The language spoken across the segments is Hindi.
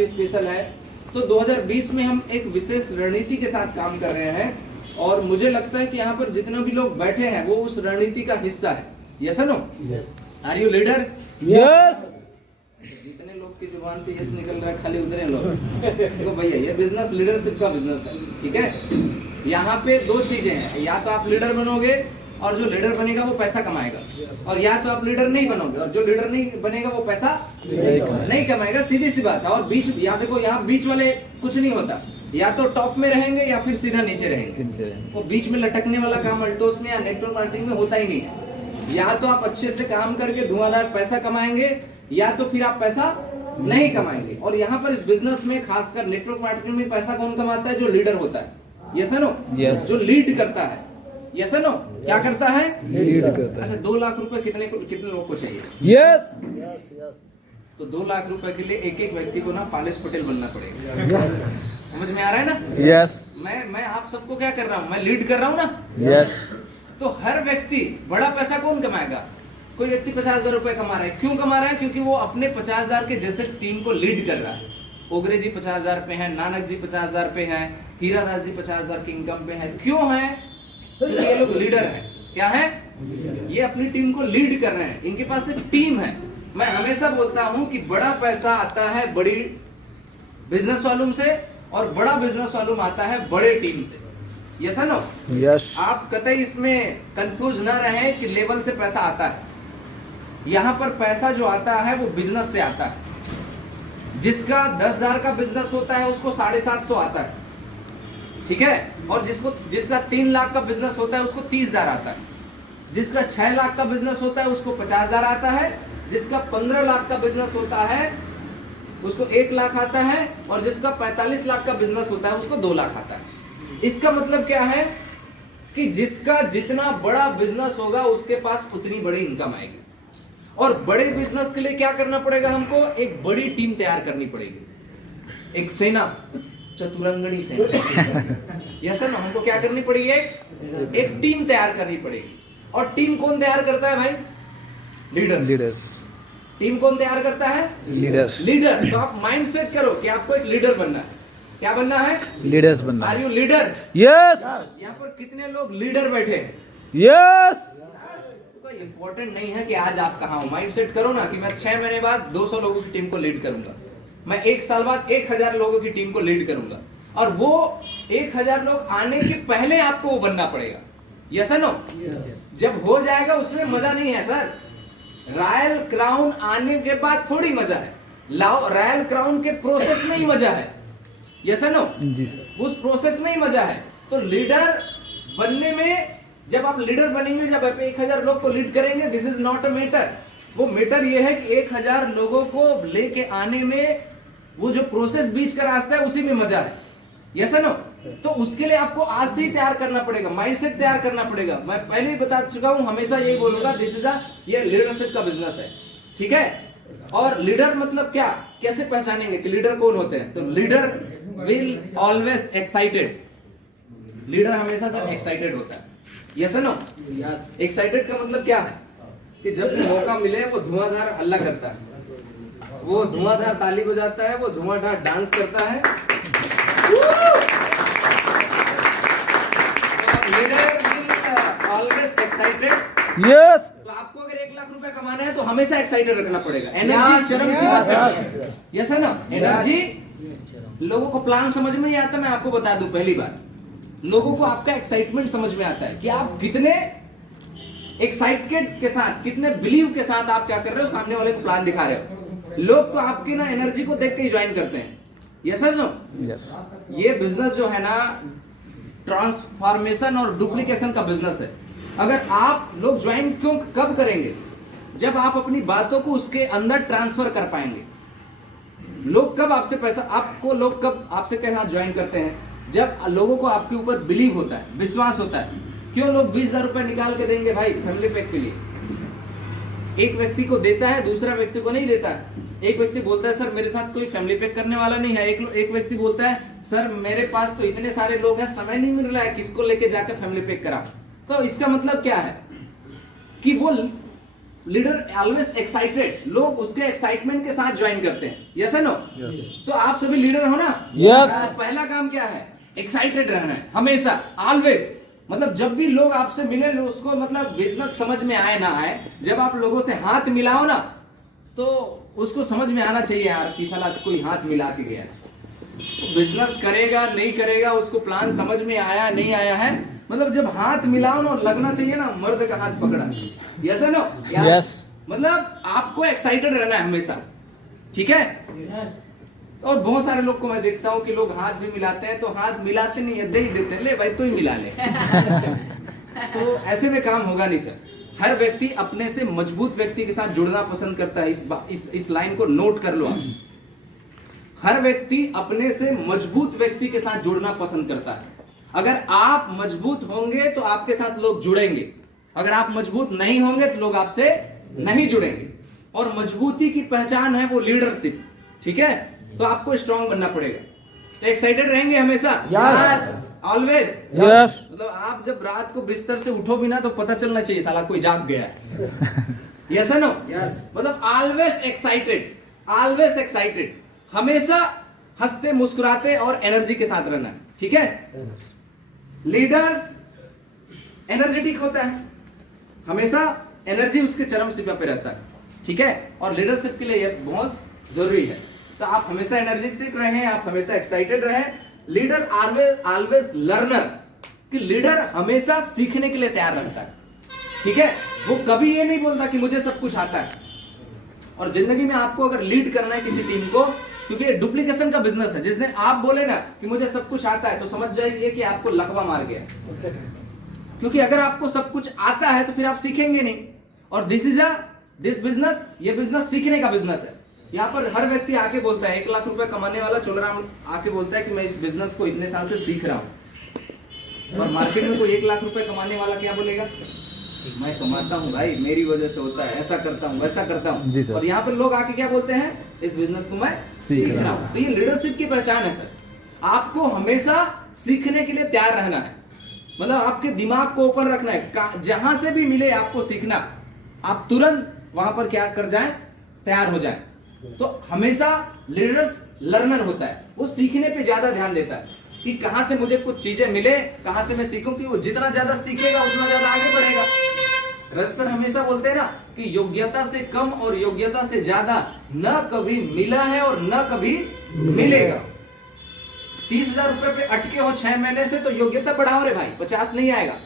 काफी स्पेशल है। तो 2020 में हम एक विशेष रणनीति के साथ काम कर रहे हैं और मुझे लगता है कि यहाँ पर जितने भी लोग बैठे हैं वो उस रणनीति का हिस्सा है। Yes no? Are you leader? Yes. जितने लोग की जुबान से यस निकल रहा है खाली उतने लोग तो भैया ये बिजनेस लीडरशिप का बिजनेस है। ठीक है, यहाँ पे दो चीजें हैं, या तो आप लीडर बनोगे और जो लीडर बनेगा वो पैसा कमाएगा, और या तो आप लीडर नहीं बनोगे और जो लीडर नहीं बनेगा वो पैसा नहीं कमाएगा। सीधी सी बात है। और बीच यहाँ देखो, यहाँ बीच वाले कुछ नहीं होता, या तो टॉप में रहेंगे या फिर सीधा नीचे रहेंगे। वो बीच में लटकने वाला काम अल्टोस में या नेटवर्क मार्केटिंग में होता ही नहीं है। या तो आप अच्छे से काम करके धुआंधार पैसा कमाएंगे या तो फिर आप पैसा नहीं कमाएंगे। और यहाँ पर इस बिजनेस में खासकर नेटवर्क मार्केटिंग में पैसा कौन कमाता है? जो लीडर होता है। Yes no? यस। जो लीड करता है। Yes no? क्या करता है? लीड करता है। अच्छा, 2 लाख रुपए कितने लोग को चाहिए? यस। तो 2 लाख रुपए के लिए एक एक व्यक्ति को ना पालिश पटेल बनना पड़ेगा। समझ में आ रहा है ना? यस। मैं आप सबको क्या कर रहा हूँ? मैं लीड कर रहा हूँ ना। यस। तो हर व्यक्ति बड़ा पैसा कौन कमाएगा? कोई व्यक्ति 50,000 रुपए कमा रहा है। क्यों कमा रहा है? क्योंकि वो अपने 50,000 के जैसे टीम को लीड कर रहा है। ओगरे जी 50,000 पे हैं, नानक जी 50,000 पे हैं, हीरादास जी 50,000 की इनकम पे हैं। क्यों है? क्योंकि ये लोग लीडर हैं। क्या है? ये अपनी टीम को लीड कर रहे हैं। इनके पास एक टीम है। मैं हमेशा बोलता हूं कि बड़ा पैसा आता है बड़ी बिजनेस वालों से और बड़ा बिजनेस वालों आता है बड़े टीम से। Yes no? यस। आप कतई इसमें कंफ्यूज ना रहे कि लेवल से पैसा आता है। यहां पर पैसा जो आता है वो बिजनेस से आता है। जिसका 10,000 का बिजनेस होता है उसको 750 आता है। ठीक है? और जिसका 3 लाख का बिजनेस होता है उसको 30,000 आता है। जिसका 6 लाख का बिजनेस होता है उसको 50,000 आता है। जिसका 15 लाख का बिजनेस होता है उसको 1 लाख आता है। और जिसका 45 लाख का बिजनेस होता है उसको 2 लाख आता है। इसका मतलब क्या है कि जिसका जितना बड़ा बिजनेस होगा उसके पास उतनी बड़ी इनकम आएगी। और बड़े बिजनेस के लिए क्या करना पड़ेगा? हमको एक बड़ी टीम तैयार करनी पड़ेगी, एक सेना, चतुरंगनी सेना। यस ना? हमको क्या करनी पड़ेगी? एक टीम तैयार करनी पड़ेगी। और टीम कौन तैयार करता है भाई? लीडर्स। टीम कौन तैयार करता है? लीडर। तो आप माइंड सेट करो कि आपको एक लीडर बनना है। क्या बनना है? लीडर्स बनना। Are you leader? यस। यहाँ पर कितने लोग लीडर बैठे? यस। तो इम्पोर्टेंट नहीं है कि आज आप कहाँ हो। माइंड सेट करो ना कि मैं 6 महीने बाद 200 लोगों की टीम को लीड करूंगा। मैं 1 साल बाद 1,000 लोगों की टीम को लीड करूंगा। और वो 1,000 लोग आने के पहले आपको वो बनना पड़ेगा। Yes no? जब हो जाएगा उसमें मजा नहीं है सर। रॉयल क्राउन आने के बाद थोड़ी मजा है। रॉयल क्राउन के प्रोसेस में ही मजा है। Yes no? जी सर। उस प्रोसेस में ही मजा है। तो लीडर बनने में, जब आप लीडर बनेंगे, जब आप 1,000 लोग को लीड करेंगे, this is not a matter. वो मैटर ये है कि 1,000 लोगों को लेके आने में वो जो प्रोसेस बीच का रास्ता है उसी में मजा है। Yes no? तो उसके लिए आपको आज से ही तैयार करना पड़ेगा, माइंडसेट तैयार करना पड़ेगा। मैं पहले ही बता चुका हूं, हमेशा यही बोलूंगा, दिस इज ये लीडरशिप का बिजनेस है। ठीक है? और लीडर मतलब क्या, कैसे पहचानेंगे कि लीडर कौन होते हैं? तो leader will always excited. Leader हमेशा सब एक्साइटेड होता है। Yes no? यस। एक्साइटेड का मतलब क्या है कि जब भी मौका मिले वो धुआंधार हल्ला करता है, वो धुआंधार ताली बजाता है, वो धुआंधार डांस करता है। Leader will always excited. Yes. तो आपको अगर 1 लाख रुपए कमाना है तो हमेशा एक्साइटेड रखना पड़ेगा। एनर्जी चरम सीमा से। यस है ना? एनर्जी। लोगों को प्लान समझ में नहीं आता। मैं आपको बता दूं, पहली बार लोगों को आपका एक्साइटमेंट समझ में आता है कि आप कितने एक्साइटेड के साथ, कितने बिलीव के साथ आप क्या कर रहे हो, सामने वाले को प्लान दिखा रहे हो। लोग तो आपकी ना एनर्जी को देख के ही ज्वाइन करते हैं। यस है नो? यस। ये बिजनेस जो है ना, ट्रांसफॉर्मेशन और डुप्लीकेशन का बिजनेस है। अगर आप लोग ज्वाइन कब करेंगे? जब आप अपनी बातों को उसके अंदर ट्रांसफर कर पाएंगे। लोग कब आपसे पैसा, आपको लोग कब आपसे के साथ ज्वाइन करते हैं? जब लोगों को आपके ऊपर बिलीव होता है, विश्वास होता है। क्यों लोग 20,000 रुपए निकाल के देंगे भाई फैमिली पैक के लिए? एक व्यक्ति को देता है, दूसरा व्यक्ति को नहीं देता है। एक व्यक्ति बोलता है सर मेरे साथ कोई फैमिली पैक करने वाला नहीं है। एक व्यक्ति बोलता है सर मेरे पास तो इतने सारे लोग हैं, समय नहीं मिल रहा है, किसको लेके जाकर फैमिली पैक करा। तो इसका मतलब क्या है कि वो लीडर ऑलवेज एक्साइटेड, लोग उसके एक्साइटमेंट के साथ ज्वाइन करते हैं, यस नो? तो आप सभी लीडर हो ना? Yes. पहला काम क्या है? एक्साइटेड रहना है हमेशा, ऑलवेज। मतलब जब भी लोग आपसे मिले, उसको मतलब बिजनेस समझ में आए ना आए, जब आप लोगों से हाथ मिलाओ ना, तो उसको समझ में आना चाहिए यार कि साला कोई हाथ मिला के गया। बिजनेस करेगा नहीं करेगा, उसको प्लान समझ में आया नहीं आया है, मतलब जब हाथ मिलाओ ना, लगना चाहिए ना मर्द का हाथ पकड़ा, यस नो? यस। मतलब आपको एक्साइटेड रहना है हमेशा, ठीक है? और बहुत सारे लोग को मैं देखता हूँ कि लोग हाथ भी मिलाते हैं, तो हाथ मिलाते नहीं है, दे ही देते हैं, ले भाई तू ही मिला ले। तो ऐसे में काम होगा नहीं सर। हर व्यक्ति अपने से मजबूत व्यक्ति के साथ जुड़ना पसंद करता है। इस लाइन को नोट कर लो आप। हर व्यक्ति अपने से मजबूत व्यक्ति के साथ जुड़ना पसंद करता है। अगर आप मजबूत होंगे तो आपके साथ लोग जुड़ेंगे, अगर आप मजबूत नहीं होंगे तो लोग आपसे नहीं जुड़ेंगे। और मजबूती की पहचान है वो लीडरशिप, ठीक है? तो आपको स्ट्रांग बनना पड़ेगा। तो एक्साइटेड रहेंगे हमेशा, ऑलवेज। यस। मतलब आप जब रात को बिस्तर से उठो भी ना, तो पता चलना चाहिए साला कोई जाग गया है, यस नो? यस। मतलब ऑलवेज एक्साइटेड, ऑलवेज एक्साइटेड, हमेशा हंसते मुस्कुराते और एनर्जी के साथ रहना है, ठीक है? लीडर्स एनर्जेटिक होता है, हमेशा एनर्जी उसके चरम सीमा पे रहता है, ठीक है? और लीडरशिप के लिए यह बहुत जरूरी है। तो आप हमेशा एनर्जेटिक रहें, आप हमेशा एक्साइटेड रहें। लीडर ऑलवेज लर्नर, कि लीडर हमेशा सीखने के लिए तैयार रहता है, ठीक है? वो कभी ये नहीं बोलता कि मुझे सब कुछ आता है। और जिंदगी में आपको अगर लीड करना है किसी टीम को, क्योंकि ये डुप्लीकेशन का बिजनेस है, जिस दिन आप बोले ना कि मुझे सब कुछ आता है, तो समझ जाइए कि आपको लकवा मार गया। क्योंकि अगर आपको सब कुछ आता है तो फिर आप सीखेंगे नहीं। और दिस बिजनेस, ये बिजनेस सीखने का बिजनेस है। यहाँ पर हर व्यक्ति आके बोलता है, 1 लाख रुपए कमाने वाला चोलराम आके बोलता है कि मैं इस बिजनेस को इतने साल से सीख रहा हूं। और मार्केट में कोई 1 लाख रुपए कमाने वाला क्या बोलेगा? मैं कमाता हूँ भाई, मेरी वजह से होता है, ऐसा करता हूँ वैसा करता हूँ। और यहाँ पर लोग आके क्या बोलते हैं? इस बिजनेस को मैं सीख रहा हूँ। तो ये लीडरशिप की पहचान है सर। आपको हमेशा सीखने के लिए तैयार रहना है, मतलब आपके दिमाग को ओपन रखना है। जहां से भी मिले आपको सीखना, आप तुरंत वहां पर क्या कर जाएं? तैयार हो जाएं। तो हमेशा लीडर्स लर्नर होता है, वो सीखने पे ज्यादा ध्यान देता है कि कहां से मुझे कुछ चीजें मिले, कहां से मैं सीखूं। कि वो जितना ज्यादा सीखेगा उतना ज्यादा आगे बढ़ेगा। रजत सर हमेशा बोलते हैं ना कि योग्यता से कम और योग्यता से ज्यादा न कभी मिला है और न कभी मिलेगा। 30,000 रुपए पे अटके हो 6 महीने से, तो योग्यता बढ़ाओ रे भाई, 50 नहीं आएगा।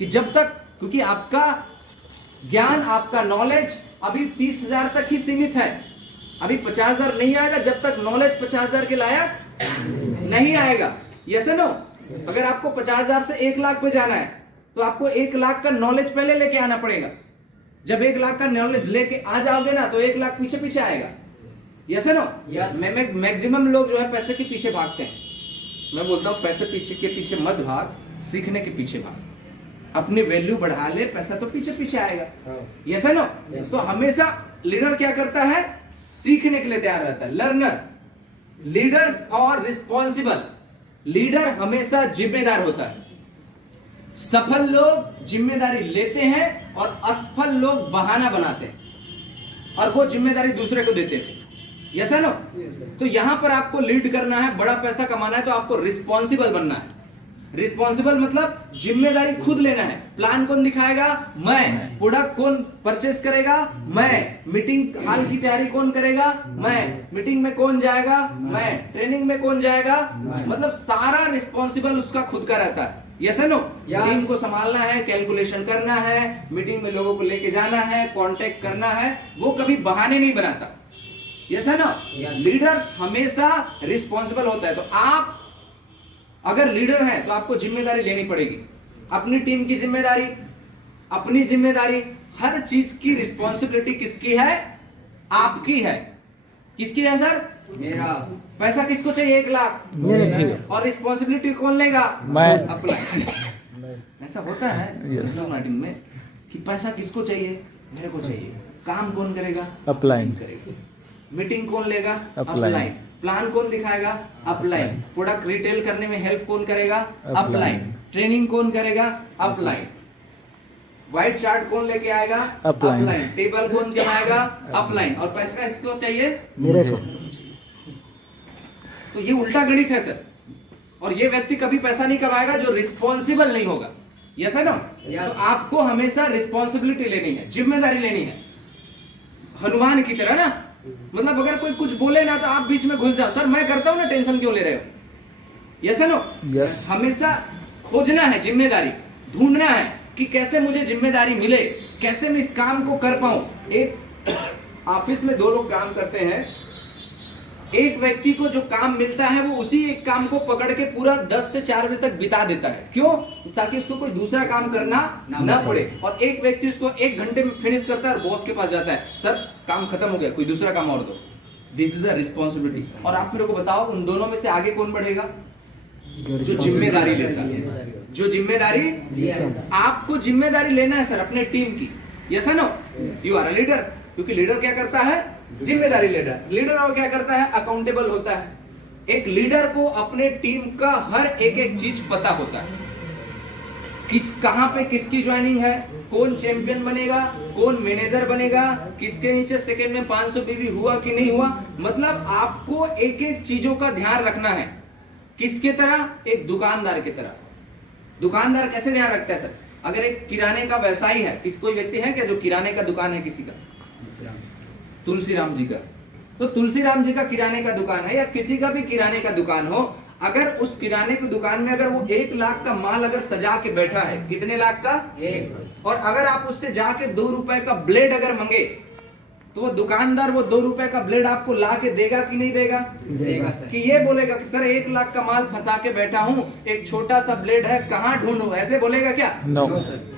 कि जब तक, क्योंकि आपका ज्ञान, आपका नॉलेज अभी 30,000 तक ही सीमित है, अभी 50,000 नहीं आएगा जब तक नॉलेज 50,000 के लायक नहीं आएगा, यस नो? अगर आपको 50,000 से 1 लाख पे जाना है, तो आपको 1 लाख का नॉलेज पहले लेके आना पड़ेगा। जब 1 लाख का नॉलेज लेके आ जाओगे ना, तो 1 लाख पीछे पीछे आएगा, यस नो? मैक्सिमम लोग जो है पैसे के पीछे भागते हैं। मैं बोलता हूं पैसे के पीछे मत भाग, सीखने के पीछे भाग। अपनी वैल्यू बढ़ा ले, पैसा तो पीछे पीछे आएगा, यस नो? तो हमेशा लीडर क्या करता है? सीखने के लिए तैयार रहता है, लर्नर। लीडर्स और रिस्पॉन्सिबल, लीडर हमेशा जिम्मेदार होता है। सफल लोग जिम्मेदारी लेते हैं और असफल लोग बहाना बनाते हैं, और वो जिम्मेदारी दूसरे को देते थे, यस नो? तो यहां पर आपको लीड करना है, बड़ा पैसा कमाना है, तो आपको रिस्पॉन्सिबल बनना है। रिस्पॉन्सिबल मतलब जिम्मेदारी खुद लेना है। प्लान कौन दिखाएगा? मैं। प्रोडक्ट कौन परचेस करेगा? मैं। मीटिंग हाल की तैयारी कौन करेगा? मैं। मीटिंग में कौन जाएगा? मैं। ट्रेनिंग में कौन जाएगा? मतलब सारा रिस्पॉन्सिबल उसका खुद का रहता है, यस नो? टीम को संभालना है, कैलकुलेशन करना है, मीटिंग में लोगों को लेके जाना है, कांटेक्ट करना है, वो कभी बहाने नहीं बनाता, यस नो? लीडर्स हमेशा रिस्पॉन्सिबल होता है। तो आप अगर लीडर हैं तो आपको जिम्मेदारी लेनी पड़ेगी, अपनी टीम की जिम्मेदारी, अपनी जिम्मेदारी, हर चीज की रिस्पॉन्सिबिलिटी किसकी है? आपकी है। किसकी है सर? मेरा। पैसा किसको चाहिए? 1 लाख, और रिस्पॉन्सिबिलिटी कौन लेगा? मैं। अपना। ऐसा होता है मीटिंग में कि पैसा किसको चाहिए? मेरे को चाहिए। काम कौन करेगा? अपलाइन करेगा। मीटिंग कौन लेगा? अपलाइन। प्लान कौन दिखाएगा? अपलाइन। प्रोडक्ट रिटेल करने में हेल्प कौन करेगा? अपलाइन। ट्रेनिंग कौन करेगा? अपलाइन। व्हाइट चार्ट कौन लेके आएगा? अपलाइन। टेबल कौन जमाएगा? अपलाइन। और पैसा इसको चाहिए मेरे को। तो ये उल्टा गणित है सर। और ये व्यक्ति कभी पैसा नहीं कमाएगा जो रिस्पॉन्सिबल नहीं होगा। यस है ना? तो आपको हमेशा रिस्पॉन्सिबिलिटी लेनी है, जिम्मेदारी लेनी है, हनुमान की तरह ना। मतलब अगर कोई कुछ बोले ना तो आप बीच में घुस जाओ, सर मैं करता हूं ना, टेंशन क्यों ले रहे हो? यस है ना? यस। हमेशा खोजना है जिम्मेदारी, ढूंढना है कि कैसे मुझे जिम्मेदारी मिले, कैसे मैं इस काम को कर पाऊं। एक ऑफिस में 2 लोग काम करते हैं, एक व्यक्ति को जो काम मिलता है वो उसी एक काम को पकड़ के पूरा 10 से 4 बजे तक बिता देता है। क्यों? ताकि उसको कोई दूसरा काम करना ना पड़े। और एक व्यक्ति उसको 1 घंटे में फिनिश करता है और बॉस के पास जाता है, सर काम खत्म हो गया, कोई दूसरा काम और दो। This is a responsibility. और आप मेरे को बताओ, उन दोनों में से आगे कौन बढ़ेगा? जो जिम्मेदारी लेता है, जो जिम्मेदारी। आपको जिम्मेदारी लेना है सर अपने टीम की। यस है no? You are a leader. क्योंकि लीडर क्या करता है? जिम्मेदारी लेता है। लीडर और क्या करता है? अकाउंटेबल होता है। एक लीडर को अपने टीम का हर एक चीज पता होता है, कहां पे किसकी ज्वाइनिंग है, कौन चैंपियन बनेगा, कौन मैनेजर बनेगा, किसके नीचे सेकंड में 500 बीवी हुआ कि नहीं हुआ। मतलब आपको एक चीजों का ध्यान रखना है। किसके तरह? एक दुकानदार की तरह। दुकानदार कैसे ध्यान रखता है सर? अगर एक किराने का व्यवसायी है, कोई व्यक्ति है क्या जो किराने का दुकान है किसी का? तुलसीराम जी का। तो तुलसीराम जी का किराने का दुकान है, या किसी का भी किराने का दुकान हो, अगर उस किराने की दुकान में अगर वो 1 लाख का माल अगर सजा के बैठा है, कितने लाख का? 1। और अगर आप उससे जाके 2 रुपए का ब्लेड अगर मंगे, तो वो दुकानदार वो 2 रुपए का ब्लेड आपको ला के देगा कि नहीं देगा? देगा सर। कि ये बोलेगा कि सर 1 लाख का माल फंसा के बैठा हूं, एक छोटा सा ब्लेड है, कहां ढूंढूं? ऐसे बोलेगा क्या? नो।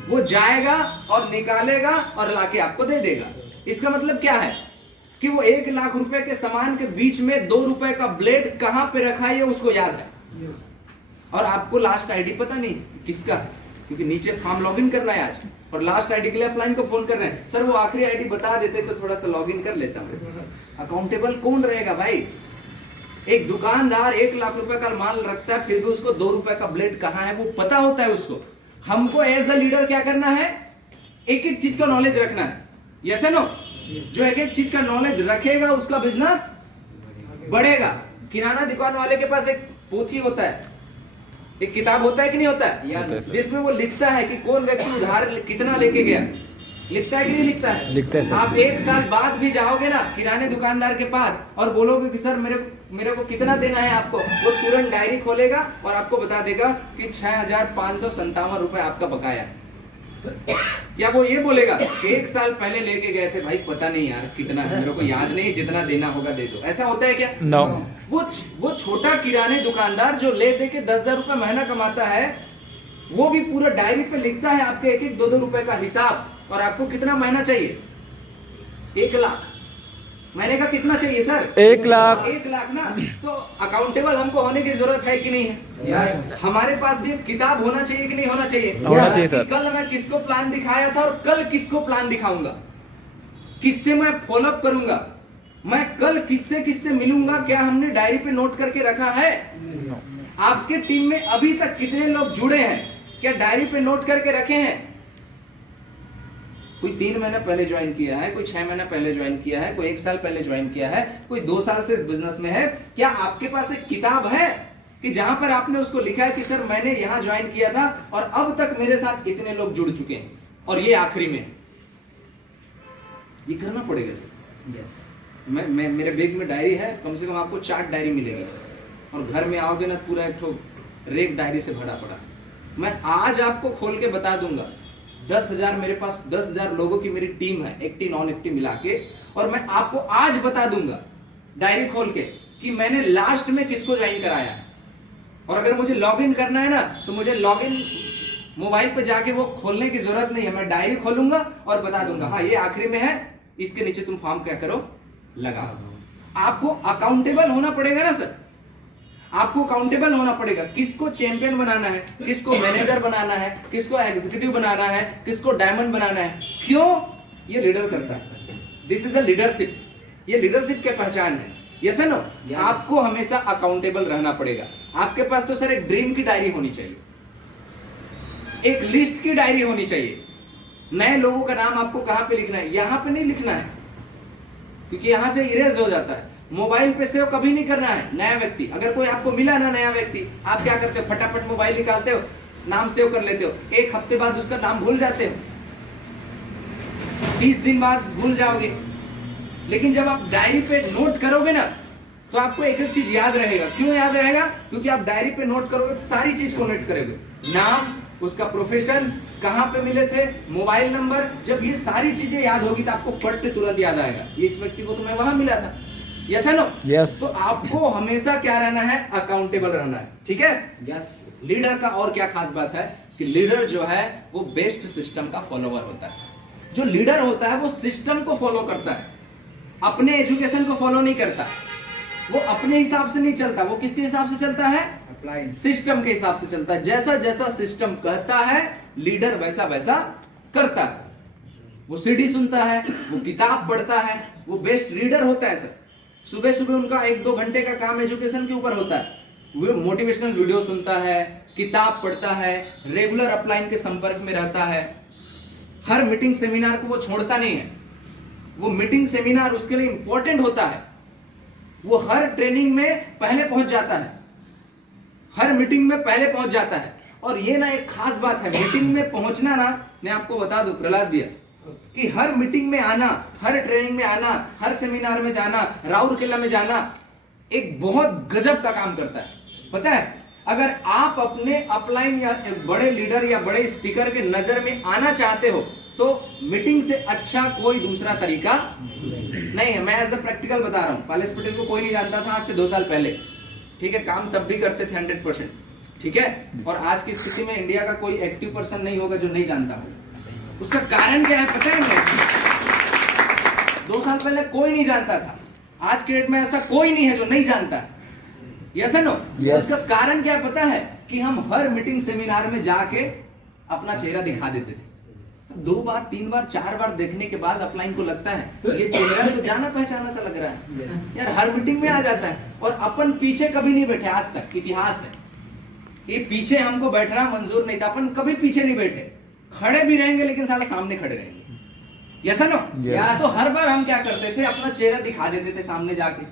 वो जाएगा और निकालेगा और लाके आपको दे देगा। इसका मतलब क्या है कि वो 1 लाख रुपए के सामान के बीच में 2 रुपए का ब्लेड कहां पे रखा है उसको याद है। और आपको लास्ट आईडी पता नहीं किसका, क्योंकि नीचे फॉर्म लॉगिन करना है आज, और लास्ट आईडी के लिए अपलाइन को फोन कर रहे हैं, सर वो आखिरी आईडी बता देते तो थोड़ा सा लॉगिन कर लेता हूं। अकाउंटेबल कौन रहेगा भाई? एक दुकानदार 1 लाख रुपए का माल रखता है, फिर भी उसको 2 रुपए का ब्लेड कहां है वो पता होता है उसको। हमको एज अ लीडर क्या करना है? एक चीज का नॉलेज रखना है। यस है नो? जो एक चीज का नॉलेज रखेगा उसका बिजनेस बढ़ेगा। किराना दुकान वाले के पास एक पोथी होता है, एक किताब होता है कि नहीं होता है? जिसमें वो लिखता है कि कौन व्यक्ति उधार कितना लेके गया। लिखता है कि नहीं लिखता है? लिखता है सर। आप 1 साल बाद भी जाओगे ना किराने दुकानदार के पास और बोलोगे कि सर मेरे को कितना देना है आपको, वो तुरंत डायरी खोलेगा और आपको बता देगा कि 6,557 रुपए आपका बकाया है। क्या वो ये बोलेगा कि 1 साल पहले लेके गए थे भाई, पता नहीं यार कितना है, मेरे को याद नहीं, जितना देना होगा दे दो? ऐसा होता है क्या? नो। वो छोटा किराने दुकानदार जो ले दे के 10,000 रुपए महीना कमाता है, वो भी पूरा डायरी पे लिखता है आपके 1-1, 2-2 रुपए का हिसाब। और आपको कितना महीना चाहिए? 1 लाख। महीने का कितना चाहिए सर? 1 लाख। 1 लाख ना। तो अकाउंटेबल हमको होने की जरूरत है कि नहीं है? Yes. हमारे पास भी एक किताब होना चाहिए कि नहीं होना चाहिए? होना चाहिए सर। कल मैं किसको प्लान दिखाया था और कल किसको प्लान दिखाऊंगा, किससे मैं फॉलोअप करूंगा, मैं कल किससे मिलूंगा, क्या हमने डायरी पे नोट करके रखा है? आपके टीम में अभी तक कितने लोग जुड़े हैं? क्या डायरी पे नोट करके रखे हैं? कोई 3 महीने पहले ज्वाइन किया है, कोई 6 महीने पहले ज्वाइन किया है, कोई 1 साल पहले ज्वाइन किया है, कोई 2 साल से इस बिजनेस में है। क्या आपके पास एक किताब है कि जहां पर आपने उसको लिखा है कि सर मैंने यहां ज्वाइन किया था और अब तक मेरे साथ इतने लोग जुड़ चुके हैं और ये आखिरी में? ये करना पड़ेगा सर। यस। मैं मेरे बैग में डायरी है, कम से कम आपको 4 डायरी मिलेगी, और घर में आओगे ना पूरा एक ठो रेक डायरी से भरा पड़ा। मैं आज आपको खोल के बता दूंगा, 10,000 मेरे पास 10,000 लोगों की मेरी टीम है, एक्टिव नॉन एक्टिव मिला के, और मैं आपको आज बता दूंगा डायरी खोल के कि मैंने लास्ट में किसको ज्वाइन कराया है। और अगर मुझे लॉगिन करना है ना तो मुझे लॉगिन मोबाइल पे जाके वो खोलने की जरूरत नहीं है, मैं डायरी खोलूंगा और बता दूंगा हाँ ये आखिरी में है, इसके नीचे तुम फॉर्म क्या करो, लगाओ। आपको अकाउंटेबल होना पड़ेगा ना सर, आपको अकाउंटेबल होना पड़ेगा। किसको चैंपियन बनाना है, किसको मैनेजर बनाना है, किसको एग्जीक्यूटिव बनाना है, किसको डायमंड बनाना है। क्यों? ये लीडर करता है। दिस इज अ लीडरशिप, ये लीडरशिप की पहचान है। यस है नो? आपको हमेशा अकाउंटेबल रहना पड़ेगा। आपके पास तो सर एक ड्रीम की डायरी होनी चाहिए, एक लिस्ट की डायरी होनी चाहिए। नए लोगों का नाम आपको कहां पे लिखना है, यहां पे नहीं लिखना है, क्योंकि यहां से इरेज हो जाता है। मोबाइल पे सेव कभी नहीं करना है नया व्यक्ति। अगर कोई आपको मिला ना नया व्यक्ति, आप क्या करते हो, फटाफट मोबाइल निकालते हो, नाम सेव कर लेते हो, एक हफ्ते बाद उसका नाम भूल जाते हो, 30 दिन बाद भूल जाओगे। लेकिन जब आप डायरी पे नोट करोगे ना, तो आपको एक एक चीज याद रहेगा। क्यों याद रहेगा? क्योंकि आप डायरी पे नोट करोगे तो सारी चीज को नोट करोगे, नाम, उसका प्रोफेशन, कहां पे मिले थे, मोबाइल नंबर। जब ये सारी चीजें याद होगी तो आपको फट से तुरंत याद आएगा, ये इस व्यक्ति को तो मैं वहां मिला था। यस है नो? यस। तो आपको हमेशा क्या रहना है, अकाउंटेबल रहना है। ठीक है? यस। लीडर का और क्या खास बात है कि लीडर जो है वो बेस्ट सिस्टम का फॉलोवर होता है। जो लीडर होता है वो सिस्टम को फॉलो करता है, अपने एजुकेशन को फॉलो नहीं करता। वो अपने हिसाब से नहीं चलता, वो किसके हिसाब से चलता है, सिस्टम के हिसाब से चलता है। जैसा जैसा सिस्टम कहता है लीडर वैसा वैसा करता है। वो सीडी सुनता है, वो किताब पढ़ता है, वो बेस्ट रीडर होता है सर। सुबह सुबह उनका 1-2 घंटे का काम एजुकेशन के ऊपर होता है। वो मोटिवेशनल वीडियो सुनता है, किताब पढ़ता है, रेगुलर अपलाइन के संपर्क में रहता है। हर मीटिंग सेमिनार को वो छोड़ता नहीं है। वो मीटिंग सेमिनार उसके लिए इंपॉर्टेंट होता है। वो हर ट्रेनिंग में पहले पहुंच जाता है, हर मीटिंग में पहले पहुंच जाता है। और ये ना एक खास बात है, मीटिंग में पहुंचना ना, मैं आपको बता दूं प्रहलाद भैया, कि हर मीटिंग में आना, हर ट्रेनिंग में आना, हर सेमिनार में जाना, राउरकेला में जाना, एक बहुत गजब का काम करता है। पता है, अगर आप अपने अपलाइन या बड़े लीडर या बड़े स्पीकर के नजर में आना चाहते हो तो मीटिंग से अच्छा कोई दूसरा तरीका नहीं है। मैं एज अ प्रैक्टिकल बता रहा हूं। पालेस पटेल को कोई नहीं जानता था आज से 2 साल पहले। ठीक है, काम तब भी करते थे 100%। ठीक है, और आज की स्थिति में इंडिया का कोई एक्टिव पर्सन नहीं होगा जो नहीं जानता हो। उसका कारण क्या है पता है? मैं 2 साल पहले कोई नहीं जानता था, आज के डेट में ऐसा कोई नहीं है जो नहीं जानता है। Yes no? उसका कारण क्या है पता है? कि हम हर मीटिंग सेमिनार में जाके अपना चेहरा दिखा देते थे। 2 बार 3 बार 4 बार देखने के बाद अपलाइन को लगता है ये चेहरा तो जाना पहचाना सा लग रहा है यार, हर मीटिंग में आ जाता है। और अपन पीछे कभी नहीं बैठे आज तक, इतिहास है ये, पीछे हमको बैठना मंजूर नहीं था। अपन कभी पीछे नहीं बैठे, खड़े भी रहेंगे लेकिन साला सामने खड़े रहेंगे। Yes no? या तो हर बार हम क्या करते थे, अपना चेहरा दिखा देते थे सामने जाके,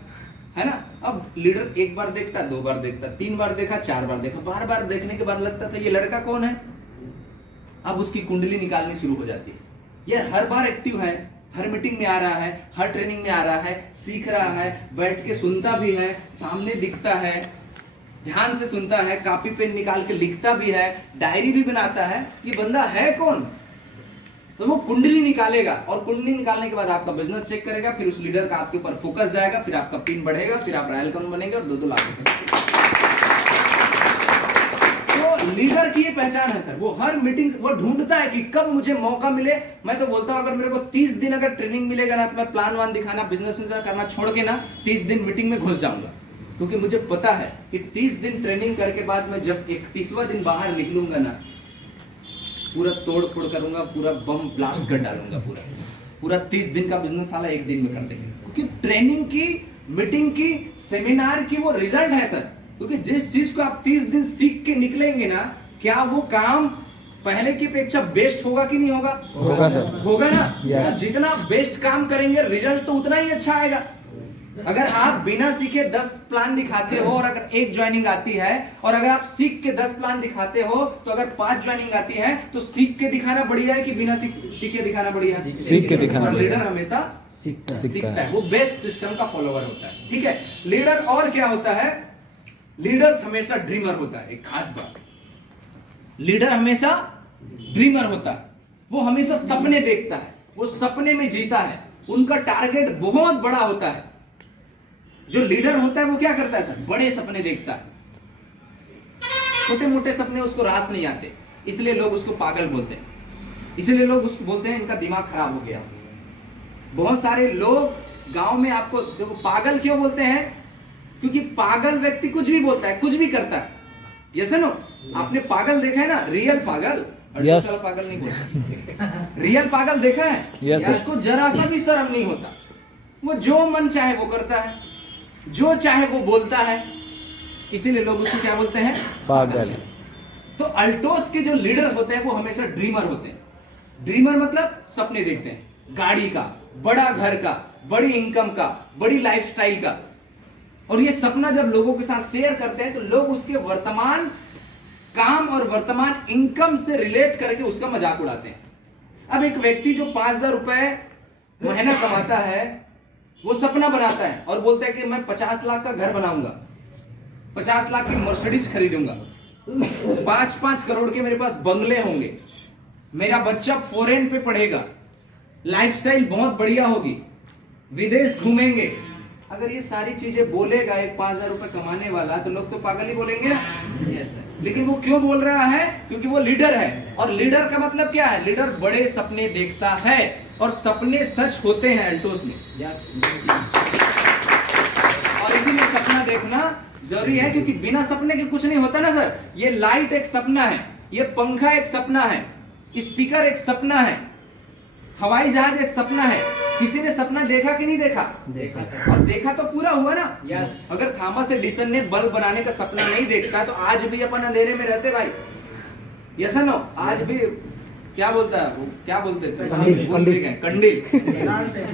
है ना? अब लीडर 1 बार देखता, 2 बार देखता, 3 बार देखा, 4 बार देखा, बार बार देखने के बाद लगता था ये लड़का कौन है। अब उसकी कुंडली निकालनी शुरू हो जाती है। यार हर बार एक्टिव है, हर मीटिंग में आ रहा है, हर ट्रेनिंग में आ रहा है, सीख रहा है, बैठ के सुनता भी है, सामने दिखता है, ध्यान से सुनता है, कॉपी पेन निकाल के लिखता भी है, डायरी भी बनाता है। ये बंदा है कौन? तो वो कुंडली निकालेगा, और कुंडली निकालने के बाद आपका बिजनेस चेक करेगा, फिर उस लीडर का आपके ऊपर फोकस जाएगा, फिर आपका पिन बढ़ेगा, फिर आप रॉयल काउंट बनेंगे और 2-2 लाख रुपए। तो लीडर की ये पहचान है सर। वो हर मीटिंग वो ढूंढता है कि कब मुझे मौका मिले। मैं तो बोलता हूं अगर मेरे को 30 दिन अगर ट्रेनिंग मिलेगा ना, तो मैं प्लान वान दिखाना, बिजनेस करना छोड़ के ना 30 दिन मीटिंग में घुस जाऊंगा। क्योंकि मुझे पता है कि 30 दिन ट्रेनिंग करके बाद मैं जब 31वां दिन बाहर निकलूंगा ना, पूरा तोड़ फोड़ करूंगा, पूरा बम ब्लास्ट कर डालूंगा, पूरा 30 दिन का बिजनेस साला 1 दिन में कर देंगे। क्योंकि ट्रेनिंग की, मीटिंग की, सेमिनार की वो रिजल्ट है सर। क्योंकि जिस चीज को आप 30 दिन सीख के निकलेंगे ना, क्या वो काम पहले की अपेक्षा बेस्ट होगा कि नहीं होगा? होगा सर, होगा ना। yes. जितना बेस्ट काम करेंगे रिजल्ट तो उतना ही अच्छा आएगा। अगर आप बिना सीखे 10 प्लान दिखाते हो और अगर 1 ज्वाइनिंग आती है, और अगर आप सीख के 10 प्लान दिखाते हो, तो अगर 5 ज्वाइनिंग आती है, तो सीख के दिखाना बढ़िया है कि बिना सीखे दिखाना बढ़िया है? सीख के दिखाना। और लीडर हमेशा सीखता है, वो बेस्ट सिस्टम का फॉलोवर होता है। ठीक है, लीडर और क्या होता है? लीडर हमेशा ड्रीमर होता है। एक खास बात, लीडर हमेशा ड्रीमर होता है। वो हमेशा सपने देखता है, वो सपने में जीता है, उनका टारगेट बहुत बड़ा होता है। जो लीडर होता है वो क्या करता है सर? बड़े सपने देखता है। छोटे मोटे सपने उसको रास नहीं आते, इसलिए लोग उसको पागल बोलते हैं, इसलिए लोग उसको बोलते हैं इनका दिमाग खराब हो गया। बहुत सारे लोग गांव में आपको देखो, पागल क्यों बोलते हैं? क्योंकि पागल व्यक्ति कुछ भी बोलता है, कुछ भी करता है। Yes no? आपने पागल देखा है ना, रियल पागल, yes. पागल नहीं बोलता, रियल पागल देखा है? yes, उसको जरा सा भी शर्म नहीं होता। वो जो मन चाहे वो करता है, जो चाहे वो बोलता है, इसीलिए लोग उसको क्या बोलते हैं? पागल। तो अल्टोस के जो लीडर होते हैं वो हमेशा ड्रीमर होते हैं। ड्रीमर मतलब सपने देखते हैं, गाड़ी का, बड़ा घर का, बड़ी इनकम का, बड़ी लाइफस्टाइल का। और ये सपना जब लोगों के साथ शेयर करते हैं तो लोग उसके वर्तमान काम और वर्तमान इनकम से रिलेट करके उसका मजाक उड़ाते हैं। अब एक व्यक्ति जो 5,000 रुपए महीना कमाता है, वो सपना बनाता है और बोलता है कि मैं 50 लाख का घर बनाऊंगा, 50 लाख की मर्सिडीज खरीदूंगा, 5-5 करोड़ के मेरे पास बंगले होंगे, मेरा बच्चा फॉरेन पे पढ़ेगा, लाइफस्टाइल बहुत बढ़िया होगी, विदेश घूमेंगे। अगर ये सारी चीजें बोलेगा एक 5,000 रुपए कमाने वाला, तो लोग तो पागल ही बोलेंगे ना। लेकिन वो क्यों बोल रहा है? क्योंकि वो लीडर है। और लीडर का मतलब क्या है? लीडर बड़े सपने देखता है और सपने सच होते हैं अल्टोस में। और इसीलिए सपना देखना जरूरी है, क्योंकि बिना सपने के कुछ नहीं होता ना सर। ये लाइट एक सपना है, ये पंखा एक सपना है, स्पीकर एक सपना है, हवाई जहाज एक सपना है। किसी ने सपना देखा कि नहीं देखा? देखा। और देखा तो पूरा हुआ ना। यस। अगर थॉमस एडिसन ने बल्ब बनाने का सपना नहीं देखता तो आज भी अपन अंधेरे में रहते भाई। Yes no? आज भी क्या बोलता है वो, क्या बोलते थे? कंडील।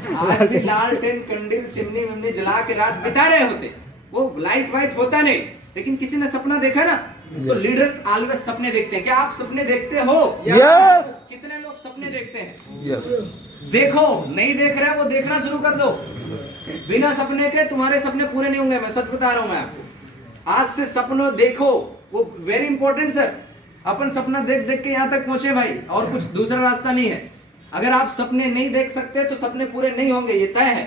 आज भी लालटेन कंडील चिमनी विमनी जला के रात बिता रहे होते। वो लाइट वाइट होता नहीं। लेकिन किसी ने सपना देखा ना, तो लीडर्स ऑलवेज सपने देखते हैं। क्या आप सपने देखते हो? यस। कितने लोग सपने देखते हैं? यस। देखो, नहीं देख रहे वो देखना शुरू कर दो। बिना सपने के तुम्हारे सपने पूरे नहीं होंगे, मैं सच बता रहा हूं मैं आपको। आज से सपनों देखो, वो वेरी इंपॉर्टेंट सर। अपन सपना देख देख के यहां तक पहुंचे भाई, और कुछ दूसरा रास्ता नहीं है। अगर आप सपने नहीं देख सकते तो सपने पूरे नहीं होंगे, ये तय है।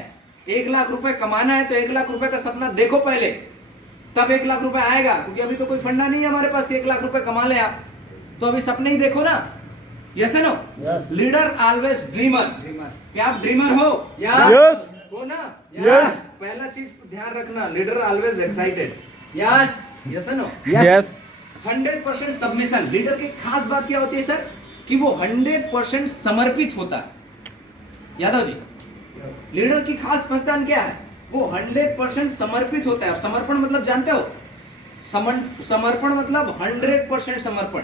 1 लाख रुपए कमाना है तो 1 लाख रुपए का सपना देखो पहले, तब 1 लाख रुपए आएगा। क्योंकि अभी तो कोई फंडा नहीं है हमारे पास कि 1 लाख रुपए कमा ले आप, तो अभी सपने ही देखो ना। Yes no? Leader always dreamer. क्या आप ड्रीमर हो? यस। हो ना? यस। पहला चीज ध्यान रखना, leader always excited. Yes. Yes no? Yes. 100% submission. Leader की खास बात क्या होती है सर? कि वो 100% समर्पित होता है। यादव जी, लीडर की खास पहचान क्या है? वो 100% समर्पित होता है। समर्पण मतलब जानते हो? समर्पण मतलब 100% समर्पण।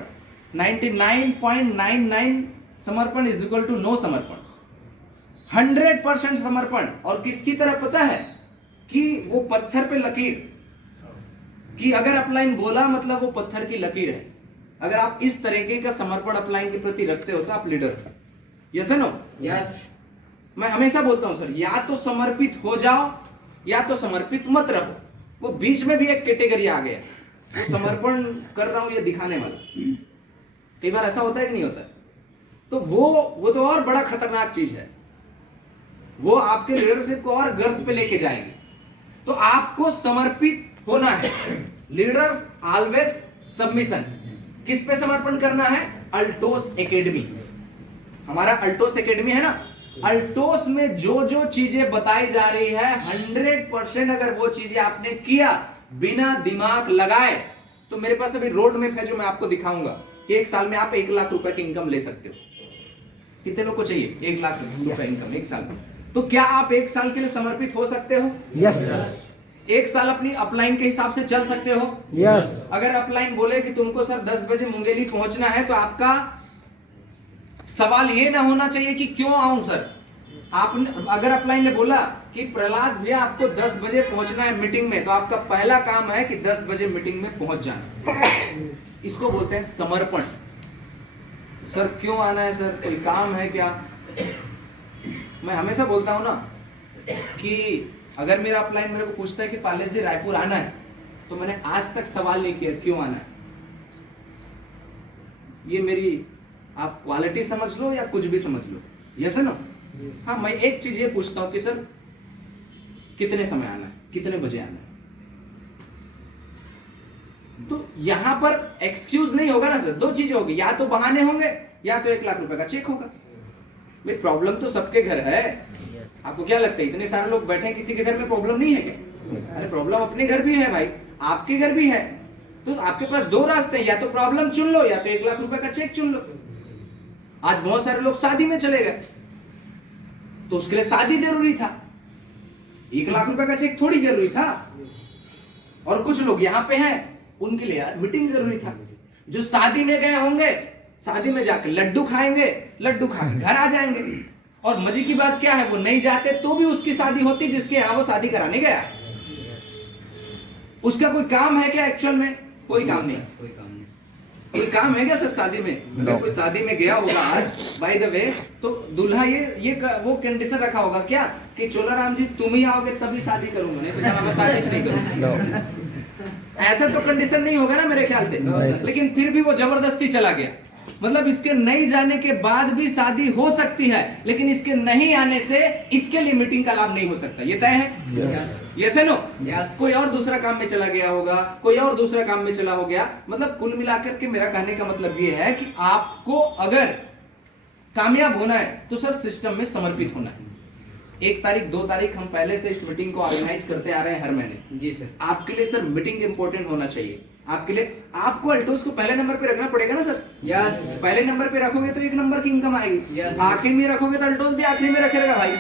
99.99 समर्पण इज इक्वल टू नो समर्पण। 100% समर्पण। और किसकी तरह पता है? कि वो पत्थर पे लकीर, कि अगर अपलाइन बोला मतलब वो पत्थर की लकीर है। अगर आप इस तरीके का समर्पण अपलाइन के प्रति रखते हो तो आप लीडर हो। Yes no? यस। मैं हमेशा बोलता हूं सर, या तो समर्पित हो जाओ या तो समर्पित मत रहो। वो बीच में भी एक कैटेगरी आ गया, वो समर्पण कर रहा हूं ये दिखाने वाला। कई बार ऐसा होता है कि नहीं होता है? तो वो तो और बड़ा खतरनाक चीज है। वो आपके लीडरशिप को और गर्त पे लेके जाएंगे। तो आपको समर्पित होना है। Leaders always submission. किस पे समर्पण करना है? Altos academy. हमारा अल्टोस एकेडमी है ना, अल्टोस में जो जो चीजें बताई जा रही है 100% अगर वो चीजें आपने किया बिना दिमाग लगाए, तो मेरे पास अभी रोड मैप है जो मैं आपको दिखाऊंगा कि 1 साल में आप 1 लाख रुपए की इनकम ले सकते हो। कितने लोग को चाहिए 1 लाख रुपए इनकम 1 साल में? तो क्या आप 1 साल के लिए समर्पित हो सकते हो? यस। 1 साल अपनी अपलाइन के हिसाब से चल सकते हो? यस। अगर अपलाइन बोले कि तुमको सर 10 बजे मुंगेली पहुंचना है, तो आपका सवाल ये ना होना चाहिए कि क्यों आऊं सर। आपने अगर अपलाइन ने बोला कि प्रहलाद भैया आपको 10 बजे पहुंचना है मीटिंग में, तो आपका पहला काम है कि 10 बजे मीटिंग में पहुंच जाना। इसको बोलते हैं समर्पण। सर क्यों आना है सर, कोई काम है क्या? मैं हमेशा बोलता हूं ना कि अगर मेरा अपलाइन मेरे को पूछता है कि पालेश जी रायपुर आना है, तो मैंने आज तक सवाल नहीं किया क्यों आना है। ये मेरी आप क्वालिटी समझ लो या कुछ भी समझ लो। Yes no? हाँ, मैं एक चीज ये पूछता हूं कि सर कितने समय आना है, कितने बजे आना है। तो यहां पर एक्सक्यूज नहीं होगा ना सर। 2 चीजें होगी, या तो बहाने होंगे या तो 1 लाख रुपए का चेक होगा। भाई प्रॉब्लम तो सबके घर है। आपको क्या लगता है इतने सारे लोग बैठे हैं, किसी के घर में प्रॉब्लम नहीं है क्या? अरे प्रॉब्लम अपने घर भी है भाई, आपके घर भी है। तो आपके पास 2 रास्ते हैं, या तो प्रॉब्लम चुन लो या तो 1 लाख रुपए का चेक चुन लो। आज बहुत सारे लोग शादी में चले गए, तो उसके लिए शादी जरूरी था, 1 लाख रुपए का चेक थोड़ी जरूरी था। और कुछ लोग यहां पे हैं, उनके लिए यार मीटिंग जरूरी था। जो शादी में गए होंगे शादी में जाकर लड्डू खाएंगे, लड्डू खा के घर आ जाएंगे। और मजे की बात क्या है, वो नहीं जाते तो भी उसकी शादी होती जिसके यहाँ वो शादी कराने गया। उसका कोई काम है क्या एक्चुअल में? कोई काम नहीं। कोई काम है क्या सर शादी में? अगर कोई शादी में गया होगा आज बाय द वे, तो दूल्हा ये वो कंडीशन रखा होगा क्या कि चोलाराम जी तुम ही आओगे तभी शादी करूंगा, नहीं तो जाना मैं शादी नहीं करूंगा। ऐसा तो कंडीशन नहीं होगा ना मेरे ख्याल से। लेकिन फिर भी वो जबरदस्ती चला गया। मतलब इसके नहीं जाने के बाद भी शादी हो सकती है, लेकिन इसके नहीं आने से इसके लिए मीटिंग का लाभ नहीं हो सकता। ये तय है? यस है नो? कोई और दूसरा काम में चला गया होगा, कोई और दूसरा काम में चला हो गया। मतलब कुल मिलाकर के मेरा कहने का मतलब ये है कि आपको अगर कामयाब होना है तो सर सिस्टम में समर्पित होना है। 1 तारीख 2 तारीख हम पहले से इस मीटिंग को ऑर्गेनाइज करते आ रहे हैं हर महीने। जी सर। आपके लिए सर मीटिंग इंपॉर्टेंट होना चाहिए। आपके लिए आपको अल्टोस को पहले नंबर पे रखना पड़ेगा ना सर। यस। पहले नंबर पे रखोगे तो 1 नंबर की इनकम आएगी। यस। आखिरी में रखोगे तो अल्टोस भी आखिरी में रखेगा भाई।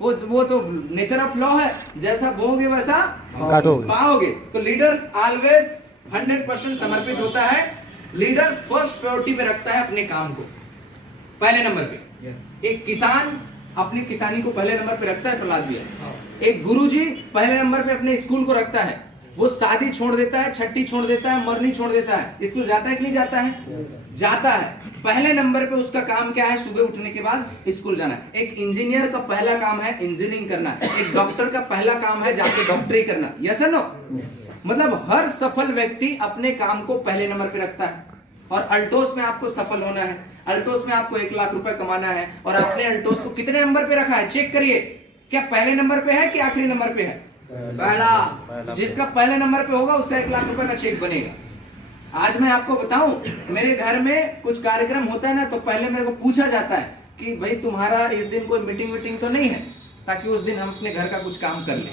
वो तो नेचर ऑफ लॉ है, जैसा बोओगे वैसा पाओगे। तो लीडर्स ऑलवेज 100% समर्पित होता है। लीडर फर्स्ट प्रायोरिटी पे रखता है अपने काम को पहले नंबर पे। yes. एक किसान अपनी किसानी को पहले नंबर पे रखता है, प्रहलाद भैया। एक गुरुजी पहले नंबर पे अपने स्कूल को रखता है। वो शादी छोड़ देता है, छठी छोड़ देता है, मरनी छोड़ देता है, स्कूल जाता है कि नहीं जाता है? जाता है। पहले नंबर पे उसका काम क्या है? सुबह उठने के बाद स्कूल जाना है। एक इंजीनियर का पहला काम है इंजीनियरिंग करना। एक डॉक्टर का पहला काम है जाके डॉक्टरी करना। यस है नो? मतलब हर सफल व्यक्ति अपने काम को पहले नंबर पे रखता है। और अल्टोस में आपको सफल होना है, अल्टोस में आपको 1 लाख रुपए कमाना है। और आपने अल्टोस को कितने नंबर पे रखा है चेक करिए। क्या पहले नंबर पे है कि आखिरी नंबर पे है? पहला। जिसका पहले नंबर पे होगा उसका 1 लाख रुपए का चेक बनेगा। आज मैं आपको बताऊं, मेरे घर में कुछ कार्यक्रम होता है ना, तो पहले मेरे को पूछा जाता है कि भाई तुम्हारा इस दिन कोई मीटिंग वीटिंग तो नहीं है, ताकि उस दिन हम अपने घर का कुछ काम कर लें।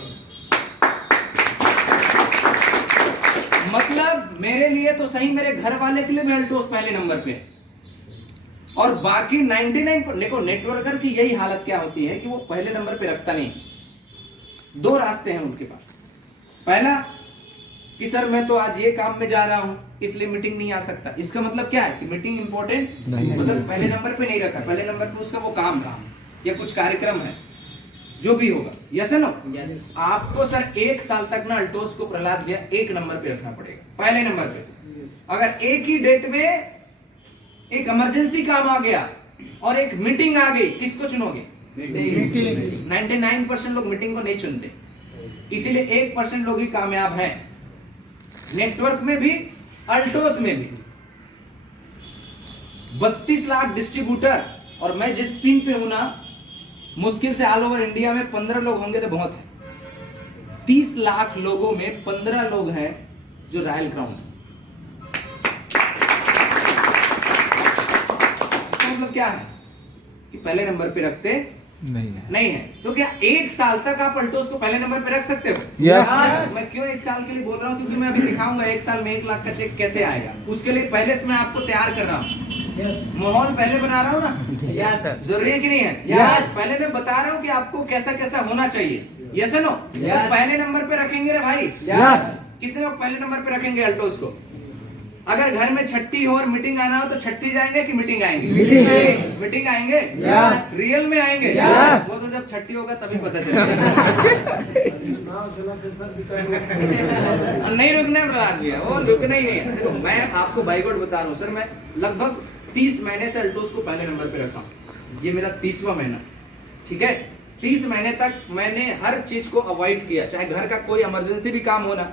मतलब मेरे लिए तो सही, मेरे घर वाले के लिए भी अल्टोस पहले नंबर पे है। और बाकी 99 देखो नेटवर्कर की यही हालत क्या होती है कि वो पहले नंबर पे रखता नहीं। 2 रास्ते हैं उनके पास। पहला कि सर मैं तो आज ये काम में जा रहा हूं इसलिए मीटिंग नहीं आ सकता। इसका मतलब क्या है कि मीटिंग इंपॉर्टेंट मतलब पहले नंबर पे नहीं रखा। पहले नंबर पे उसका वो काम या कुछ कार्यक्रम है जो भी होगा। यस है नो? यस। आपको सर 1 साल तक ना अल्टोस को प्रहलाद भैया 1 नंबर पे रखना पड़ेगा, पहले नंबर पे। अगर एक ही डेट में एक इमरजेंसी काम आ गया और एक मीटिंग आ गई, किसको चुनोगे? 99% लोग मीटिंग को नहीं चुनते, इसीलिए 1% लोग ही कामयाब हैं। नेटवर्क में भी अल्टोस में भी 32 लाख डिस्ट्रीब्यूटर, और मैं जिस पिन पे हूं ना, मुश्किल से ऑल ओवर इंडिया में 15 लोग होंगे तो बहुत है। 30 लाख लोगों में 15 लोग हैं जो रॉयल क्राउन है। इसका मतलब क्या है कि पहले नंबर पे रखते नहीं है। तो क्या 1 साल तक आप अल्टोस को पहले नंबर पे रख सकते हो? yes. मैं क्यों 1 साल के लिए बोल रहा हूँ? क्योंकि मैं अभी दिखाऊंगा 1 साल में 1 लाख का चेक कैसे आएगा। उसके लिए पहले से मैं आपको तैयार कर रहा हूँ, माहौल पहले बना रहा हूँ ना। Yes sir. जरूरी है कि नहीं है? यस। पहले मैं बता रहा हूँ कि आपको कैसा कैसा होना चाहिए। यस है नो? पहले नंबर पे रखेंगे रे भाई। यस। कितने लोग पहले नंबर पे रखेंगे अल्टोस को? अगर घर में छठी हो और मीटिंग आना हो तो छठी जाएंगे कि मीटिंग आएंगे? मीटिंग आएंगे। यस। रियल में आएंगे। यस। वो तो जब छठी होगा तभी पता चलेगा। नहीं रुकने प्रहलाद भैया, वो रुकना ही नहीं है। देखो मैं आपको बाय गॉड बता रहा हूँ सर, मैं लगभग 30 महीने से अल्टोस को पहले नंबर पे रखा हूँ। ये मेरा 30वां महीना, ठीक है। 30 महीने तक मैंने हर चीज को अवॉइड किया, चाहे घर का कोई इमरजेंसी भी काम होना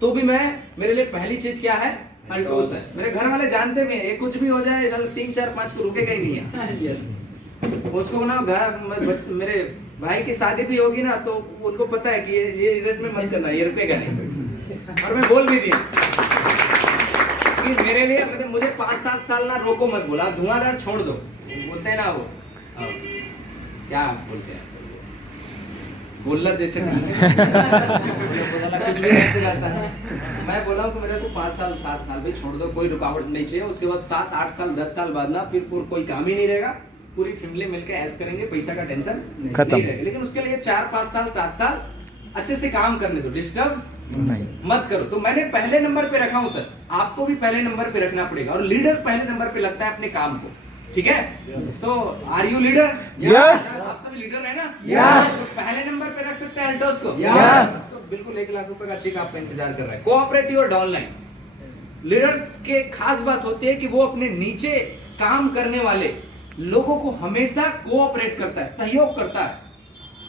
तो भी मेरे लिए पहली चीज क्या है? अल्टोस है। मेरे घर वाले जानते भी हैं, कुछ भी हो जाए 3, 4, 5 को रुकेगा ही नहीं है। उसको ना घर मेरे भाई की शादी भी होगी ना तो उनको पता है कि ये रेट में मत करना, ये रुकेगा नहीं। और मैं बोल भी दिया कि मेरे लिए मतलब मुझे 5-7 साल ना रोको मत, बोला धुआंधार छोड़ दो, बोलते हैं ना वो क्या बोलते हैं बोलर जैसे कुछ भी रहता है। मैं बोला कि मेरे को 5 साल 7 साल भी छोड़ दो, कोई रुकावट नहीं चाहिए। उसके बाद 7-8 साल 10 साल बाद ना फिर कोई काम ही नहीं रहेगा, पूरी फैमिली मिलकर ऐश करेंगे, पैसा का टेंशन नहीं रहेगा। लेकिन उसके लिए 4-5 साल 7 साल अच्छे से काम करने दो, डिस्टर्ब नहीं। मत करो। तो मैंने पहले नंबर पे रखा हूं सर, आपको भी पहले नंबर पे रखना पड़ेगा, और लीडर पहले नंबर पे लगता है अपने काम को, ठीक है? तो आर यू लीडर? Yes. आप सभी लीडर है ना? Yes. तो पहले नंबर पे रख सकते हैं एल्टोस को? Yes. तो बिल्कुल 1 लाख रुपए का चेक आपका इंतजार कर रहा है। कोऑपरेटिव और डाउनलाइन लीडर्स के खास बात होती है कि वो अपने नीचे काम करने वाले लोगों को हमेशा कोऑपरेट करता है, सहयोग करता है,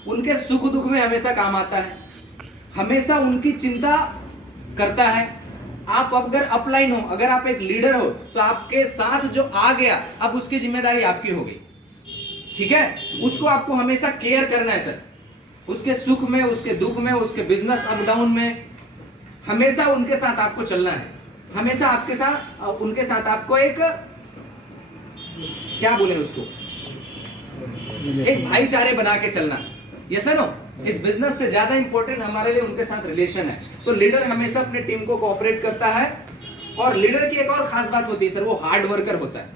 उनके सुख दुख में हमेशा काम आता है, हमेशा उनकी चिंता करता है। आप अगर अपलाइन हो, अगर आप एक लीडर हो, तो आपके साथ जो आ गया अब उसकी जिम्मेदारी आपकी हो गई, ठीक है? उसको आपको हमेशा केयर करना है सर, उसके सुख में, उसके दुख में, उसके बिजनेस अप डाउन में, हमेशा उनके साथ आपको चलना है, हमेशा आपके साथ, उनके साथ आपको एक, क्या बोले उसको, एक भाईचारे बना के चलना। Yes no? इस बिजनेस से ज्यादा इंपॉर्टेंट हमारे लिए उनके साथ रिलेशन है। तो लीडर हमेशा अपने टीम को कोऑपरेट करता है, और लीडर की एक और खास बात होती है सर, वो हार्ड वर्कर होता है।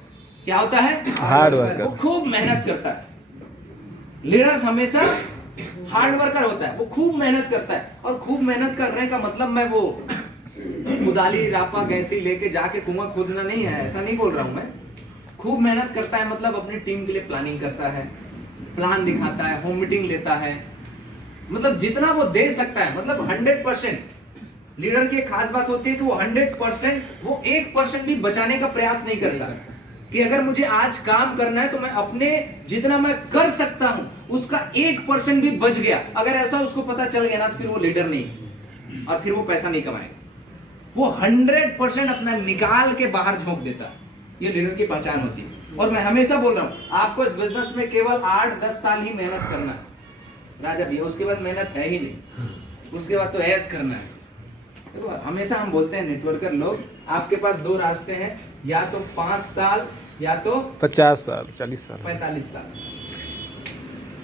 क्या होता है? Hard worker. वो खूब मेहनत करता है। लीडर हमेशा हार्ड वर्कर होता है, वो खूब मेहनत करता है। और खूब मेहनत करने का मतलब मैं वो कुदाली रापा गैती लेके जाके कुआं खोदना नहीं है, ऐसा नहीं बोल रहा हूं मैं। खूब मेहनत करता है मतलब अपनी टीम के लिए प्लानिंग करता है, प्लान दिखाता है, होम मीटिंग लेता है, मतलब जितना वो दे सकता है, मतलब 100%। लीडर की एक खास बात होती है कि वो 100%, वो 1% भी बचाने का प्रयास नहीं करता, कि अगर मुझे आज काम करना है तो मैं अपने जितना मैं कर सकता हूं उसका 1% भी बच गया, अगर ऐसा उसको पता चल गया ना, तो फिर वो लीडर नहीं, और फिर वो पैसा नहीं कमाएगा। वो 100% अपना निकाल के बाहर झोंक देता है। ये लीडर की पहचान होती है। और मैं हमेशा बोल रहा हूं, आपको इस बिजनेस में केवल 8-10 साल ही मेहनत करना है राजा भैया, उसके बाद मेहनत है ही नहीं, उसके बाद तो ऐस करना है। देखो हमेशा हम बोलते हैं नेटवर्कर लोग, आपके पास 2 रास्ते हैं, या तो 5 साल या तो 50 साल 40 साल 45 साल,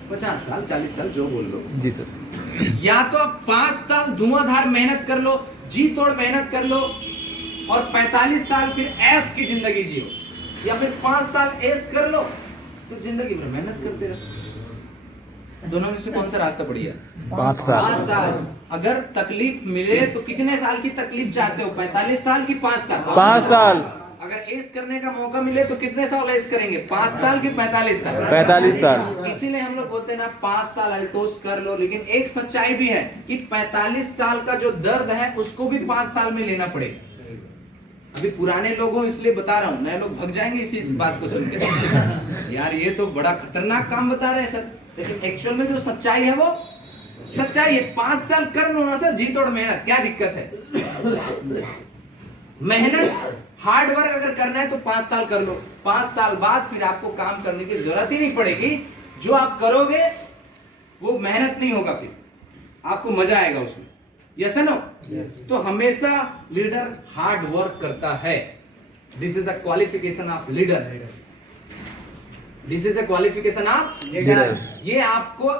50 साल 40 साल जो बोल लो जी सर। या तो आप 5 साल धुआंधार मेहनत कर लो, जी तोड़ मेहनत कर लो, और 45 साल फिर ऐश की जिंदगी जियो, या फिर 5 साल ऐश कर लो, तो जिंदगी भर मेहनत करते रहो। दोनों में से कौन सा रास्ता बढ़िया? 5 साल। 5 साल। अगर तकलीफ मिले तो कितने साल की तकलीफ चाहते हो, 45 साल की 5 साल? 5 साल। अगर ऐश करने का मौका मिले तो कितने साल ऐश करेंगे, 5 साल की 45 साल? 45 साल। इसीलिए हम लोग बोलते हैं ना 5 साल अल्टोस कर लो, लेकिन एक सच्चाई भी है कि 45 साल का जो दर्द है उसको भी 5 साल में लेना पड़ेगा। अभी पुराने लोगों इसलिए बता रहा हूं, नए लोग भग जाएंगे इस बात को सुनकर, यार ये तो बड़ा खतरनाक काम बता रहे हैं सर, लेकिन एक्चुअल में जो सच्चाई है वो सच्चाई है। 5 साल कर लो ना सर, जी तोड़ मेहनत, क्या दिक्कत है? मेहनत हार्ड वर्क अगर करना है तो 5 साल कर लो, 5 साल बाद फिर आपको काम करने की जरूरत ही नहीं पड़ेगी। जो आप करोगे वो मेहनत नहीं होगा, फिर आपको मजा आएगा उसमें। Yes no? तो हमेशा लीडर हार्ड वर्क करता है। This is a qualification of leader, this is a qualification of leader. ये आपको